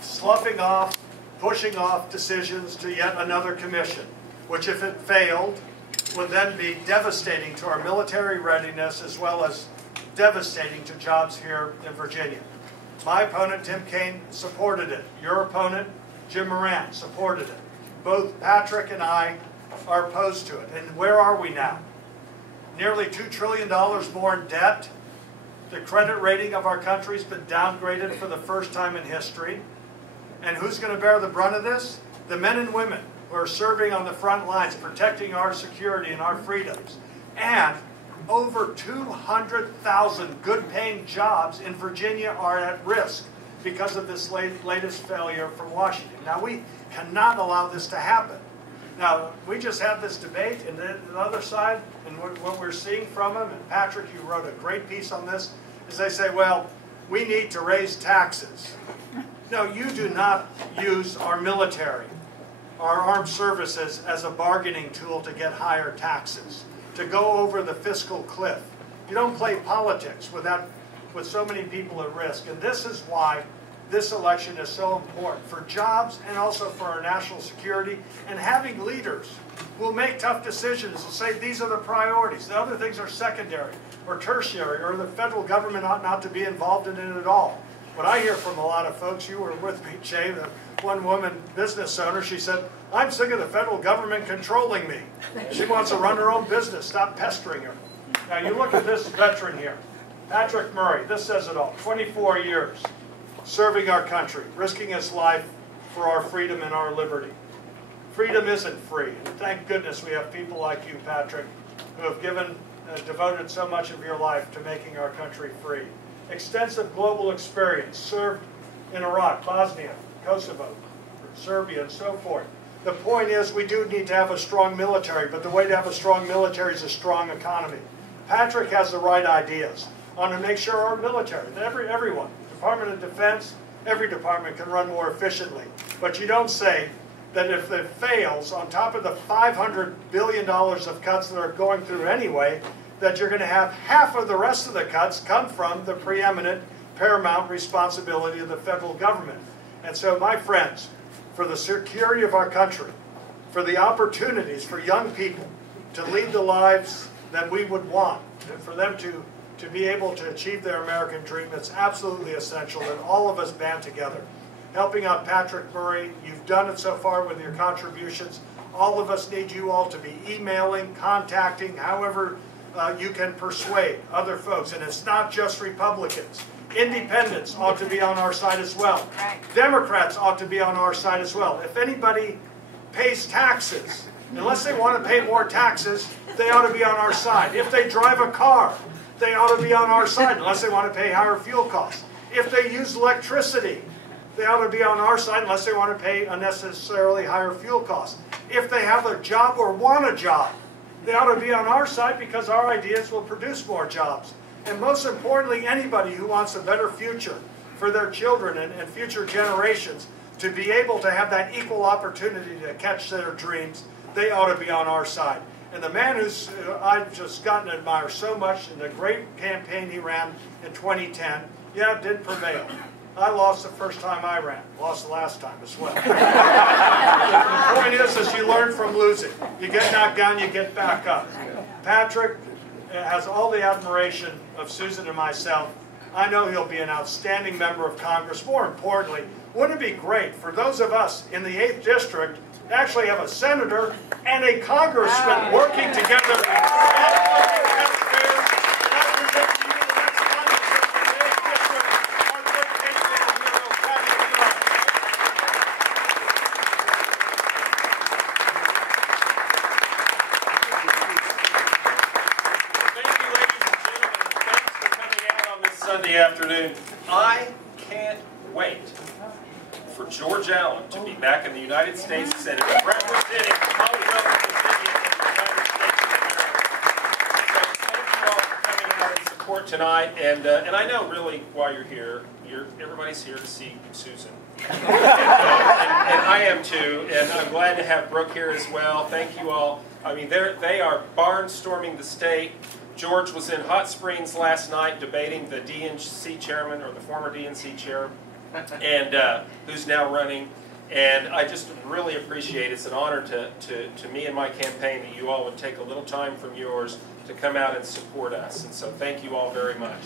sloughing off, pushing off decisions to yet another commission, which if it failed, would then be devastating to our military readiness as well as devastating to jobs here in Virginia. My opponent, Tim Kaine, supported it. Your opponent, Jim Moran, supported it. Both Patrick and I are opposed to it. And where are we now? Nearly $2 trillion more in debt. The credit rating of our country has been downgraded for the first time in history. And who's going to bear the brunt of this? The men and women who are serving on the front lines, protecting our security and our freedoms. And over 200,000 good-paying jobs in Virginia are at risk because of this latest failure from Washington. Now, we cannot allow this to happen. Now, we just had this debate, and the other side, and what we're seeing from them, and Patrick, you wrote a great piece on this, is they say, well, we need to raise taxes. No, you do not use our military, our armed services, as a bargaining tool to get higher taxes, to go over the fiscal cliff. You don't play politics with so many people at risk. And this is why this election is so important for jobs and also for our national security, and having leaders who will make tough decisions and say these are the priorities. The other things are secondary or tertiary, or the federal government ought not to be involved in it at all. What I hear from a lot of folks, you were with me, Jay, the one woman business owner, she said, I'm sick of the federal government controlling me. She wants to run her own business. Stop pestering her. Now you look at this veteran here, Patrick Murray. This says it all. 24 years serving our country, risking his life for our freedom and our liberty. Freedom isn't free. And thank goodness we have people like you, Patrick, who have devoted so much of your life to making our country free. Extensive global experience, served in Iraq, Bosnia, Kosovo, Serbia, and so forth. The point is we do need to have a strong military, but the way to have a strong military is a strong economy. Patrick has the right ideas on to make sure our military, everyone, Department of Defense, every department can run more efficiently. But you don't say that if it fails, on top of the $500 billion of cuts that are going through anyway, that you're going to have half of the rest of the cuts come from the preeminent, paramount responsibility of the federal government. And so, my friends, for the security of our country, for the opportunities for young people to lead the lives that we would want, and for them to be able to achieve their American dream, it's absolutely essential that all of us band together. Helping out Patrick Murray, you've done it so far with your contributions. All of us need you all to be emailing, contacting, however you can persuade other folks. And it's not just Republicans. Independents ought to be on our side as well. Democrats ought to be on our side as well. If anybody pays taxes, unless they want to pay more taxes, they ought to be on our side. If they drive a car, they ought to be on our side, unless they want to pay higher fuel costs. If they use electricity, they ought to be on our side, unless they want to pay unnecessarily higher fuel costs. If they have a job or want a job, they ought to be on our side because our ideas will produce more jobs. And most importantly, anybody who wants a better future for their children and future generations to be able to have that equal opportunity to catch their dreams, they ought to be on our side. And the man who's I've just gotten to admire so much in the great campaign he ran in 2010, yeah, it didn't prevail. I lost the first time I ran. Lost the last time as well. The point is you learn from losing. You get knocked down, you get back up. Patrick has all the admiration of Susan and myself. I know he'll be an outstanding member of Congress. More importantly, wouldn't it be great for those of us in the 8th District to actually have a senator and a congressman working together? Sunday afternoon. I can't wait for George Allen to be back in the United States Senate representing the Commonwealth of Virginia in the United States of America. So thank you all for coming out and support tonight. And I know really why you're here. Everybody's here to see Susan. and I am too. And I'm glad to have Brooke here as well. Thank you all. I mean, they are barnstorming the state. George was in Hot Springs last night debating the DNC chairman, or the former DNC chair, and who's now running. And I just really appreciate it. It's an honor to me and my campaign that you all would take a little time from yours to come out and support us. And so thank you all very much.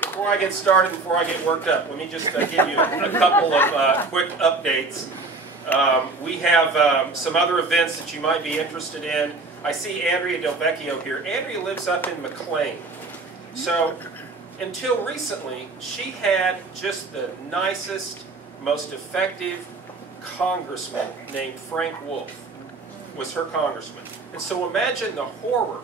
Before I get started, before I get worked up, let me just give you a couple of quick updates. We have some other events that you might be interested in. I see Andrea Del Vecchio here. Andrea lives up in McLean. So until recently, she had just the nicest, most effective congressman named Frank Wolf was her congressman. And so imagine the horror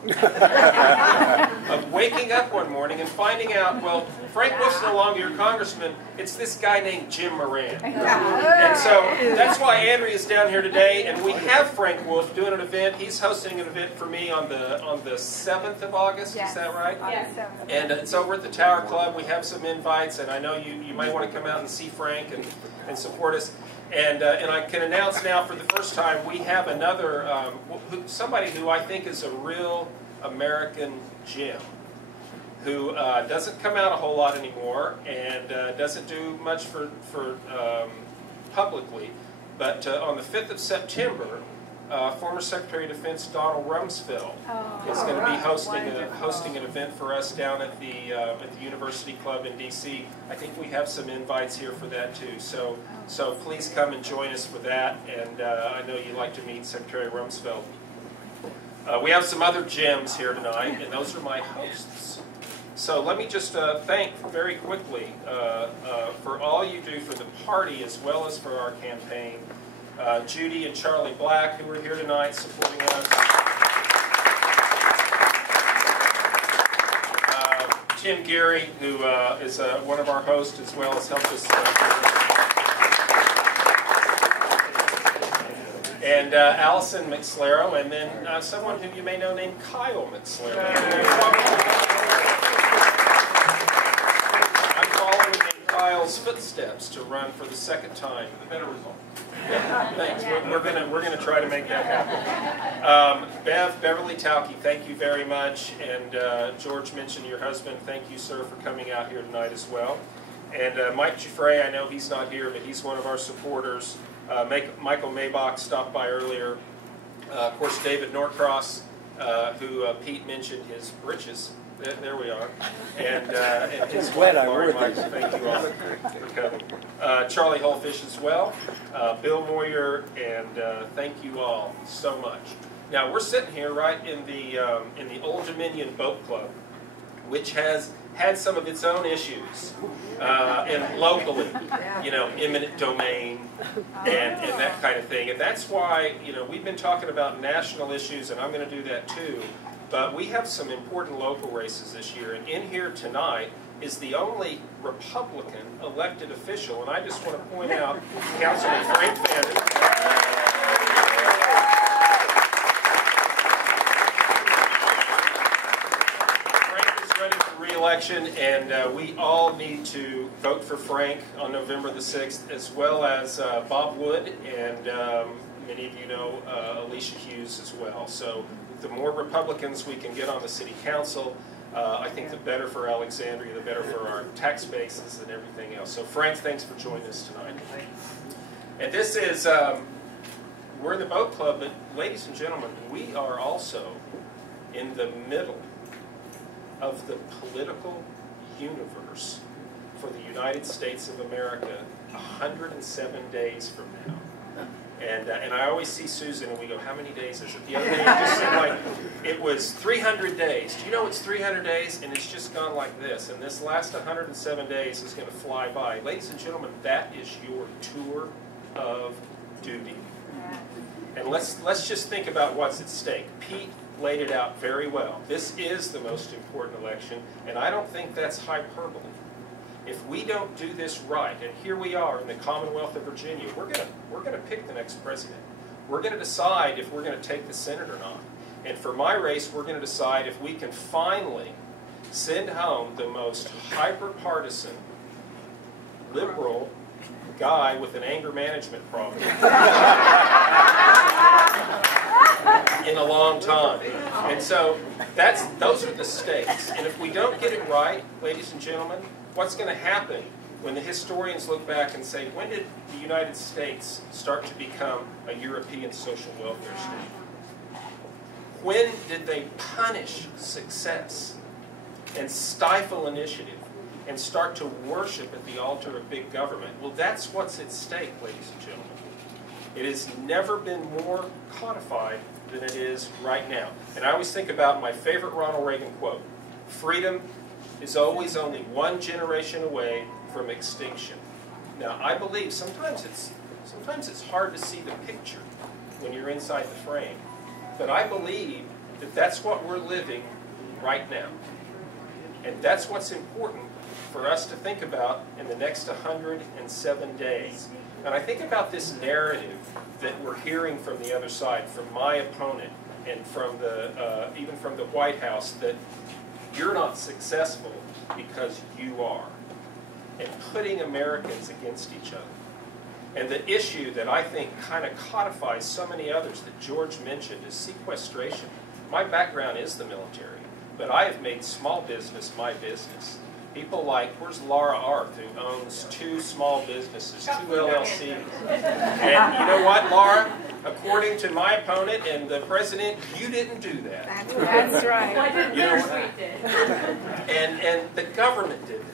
of waking up one morning and finding out, well, Frank Wolf's no longer your congressman, it's this guy named Jim Moran. And so that's why Andrea's down here today, and we have Frank Wolf doing an event. He's hosting an event for me on the 7th of August, yes. Is that right? Yes. And it's over at the Tower Club. We have some invites, and I know you might want to come out and see Frank and support us. And I can announce now for the first time we have another, somebody who I think is a real American gem, who doesn't come out a whole lot anymore and doesn't do much for publicly. But on the 5th of September, former Secretary of Defense Donald Rumsfeld is going to be hosting an event for us down at the University Club in D.C. I think we have some invites here for that too. So please come and join us for that. And I know you'd like to meet Secretary Rumsfeld. We have some other gems here tonight, and those are my hosts. So let me just thank very quickly for all you do for the party as well as for our campaign. Judy and Charlie Black, who are here tonight supporting us. Tim Geary, who is one of our hosts as well, has helped us. And Allison McSlaro, and then someone who you may know named Kyle McSlaro. I'm following in Kyle's footsteps to run for the second time. The better result. Yeah, thanks. We're gonna try to make that happen. Beverly Tauke, thank you very much. And George mentioned your husband. Thank you, sir, for coming out here tonight as well. And Mike Giuffre, I know he's not here, but he's one of our supporters. Michael Maybach stopped by earlier. Of course, David Norcross, who Pete mentioned his britches. There we are. And his wife, Laurie Michael, thank you all for coming. Charlie Holfish as well. Bill Moyer, and thank you all so much. Now, we're sitting here right in the Old Dominion Boat Club, which has had some of its own issues, and locally, eminent domain and that kind of thing. And that's why, we've been talking about national issues, and I'm going to do that too. But we have some important local races this year, and in here tonight is the only Republican elected official, and I just want to point out Councilman Frank Fannin. Election, and we all need to vote for Frank on November the 6th, as well as Bob Wood, and many of you know Alicia Hughes as well. So the more Republicans we can get on the city council, I think the better for Alexandria, the better for our tax bases and everything else. So Frank, thanks for joining us tonight. And this is, we're in the boat club, but ladies and gentlemen, we are also in the middle of the political universe for the United States of America 107 days from now. And I always see Susan and we go, how many days is it? The other day it just seemed like it was 300 days. Do you know it's 300 days? And it's just gone like this. And this last 107 days is going to fly by. Ladies and gentlemen, that is your tour of duty. And let's just think about what's at stake. Pete laid it out very well. This is the most important election, and I don't think that's hyperbole. If we don't do this right, and here we are in the Commonwealth of Virginia, we're gonna pick the next president. We're gonna decide if we're gonna take the Senate or not. And for my race, we're gonna decide if we can finally send home the most hyper-partisan, liberal guy with an anger management problem in a long time. And so those are the stakes. And if we don't get it right, ladies and gentlemen, what's going to happen when the historians look back and say, when did the United States start to become a European social welfare state? When did they punish success and stifle initiative and start to worship at the altar of big government? Well, that's what's at stake, ladies and gentlemen. It has never been more codified than it is right now. And I always think about my favorite Ronald Reagan quote, freedom is always only one generation away from extinction. Now, I believe sometimes it's hard to see the picture when you're inside the frame, but I believe that that's what we're living right now. And that's what's important for us to think about in the next 107 days. And I think about this narrative that we're hearing from the other side, from my opponent, and from even from the White House, that you're not successful because you are, and putting Americans against each other. And the issue that I think kind of codifies so many others that George mentioned is sequestration. My background is the military, but I have made small business my business. People like, where's Laura Arth, who owns 2 small businesses, 2 LLCs. And you know what, Laura? According to my opponent and the president, you didn't do that. That's right. I did. Their suite did. And the government did it.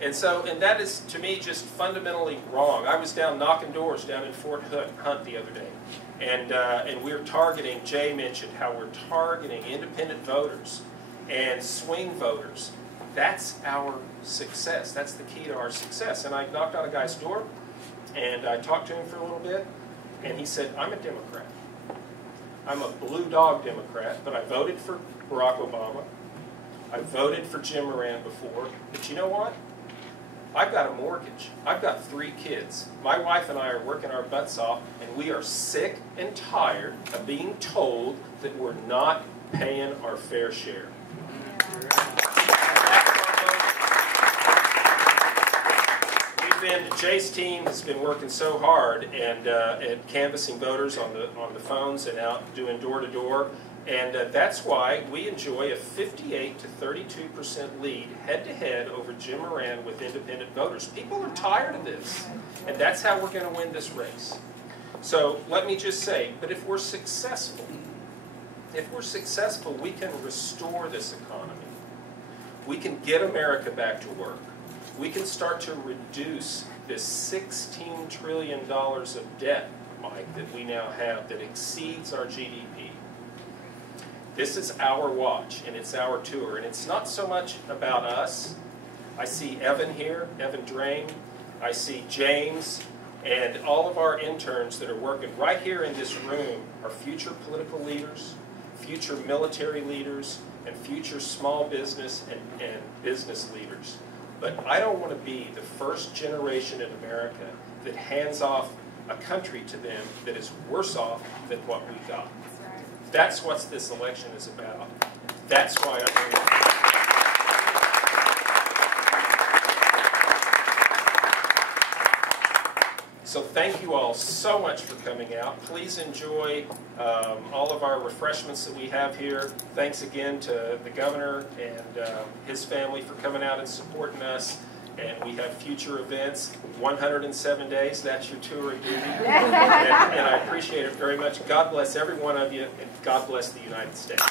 And that is, to me, just fundamentally wrong. I was down knocking doors down in Fort Hunt the other day. And we're targeting, Jay mentioned how we're targeting independent voters and swing voters. That's our success. That's the key to our success. And I knocked on a guy's door, and I talked to him for a little bit, and he said, I'm a Democrat. I'm a blue dog Democrat, but I voted for Barack Obama. I voted for Jim Moran before. But you know what? I've got a mortgage. I've got 3 kids. My wife and I are working our butts off, and we are sick and tired of being told that we're not paying our fair share. Jay's team has been working so hard and at canvassing voters on the phones and out doing door-to-door, and that's why we enjoy a 58 to 32% lead head-to-head over Jim Moran with independent voters. People are tired of this, and that's how we're going to win this race. So let me just say, but if we're successful, we can restore this economy. We can get America back to work. We can start to reduce this $16 trillion of debt, Mike, that we now have that exceeds our GDP. This is our watch, and it's our tour, and it's not so much about us. I see Evan here, Evan Drain. I see James, and all of our interns that are working right here in this room are future political leaders, future military leaders, and future small business and business leaders. But I don't want to be the first generation in America that hands off a country to them that is worse off than what we got. That's what this election is about. That's why I'm here. So thank you all so much for coming out. Please enjoy all of our refreshments that we have here. Thanks again to the governor and his family for coming out and supporting us. And we have future events, 107 days, that's your tour of duty. And I appreciate it very much. God bless every one of you, and God bless the United States.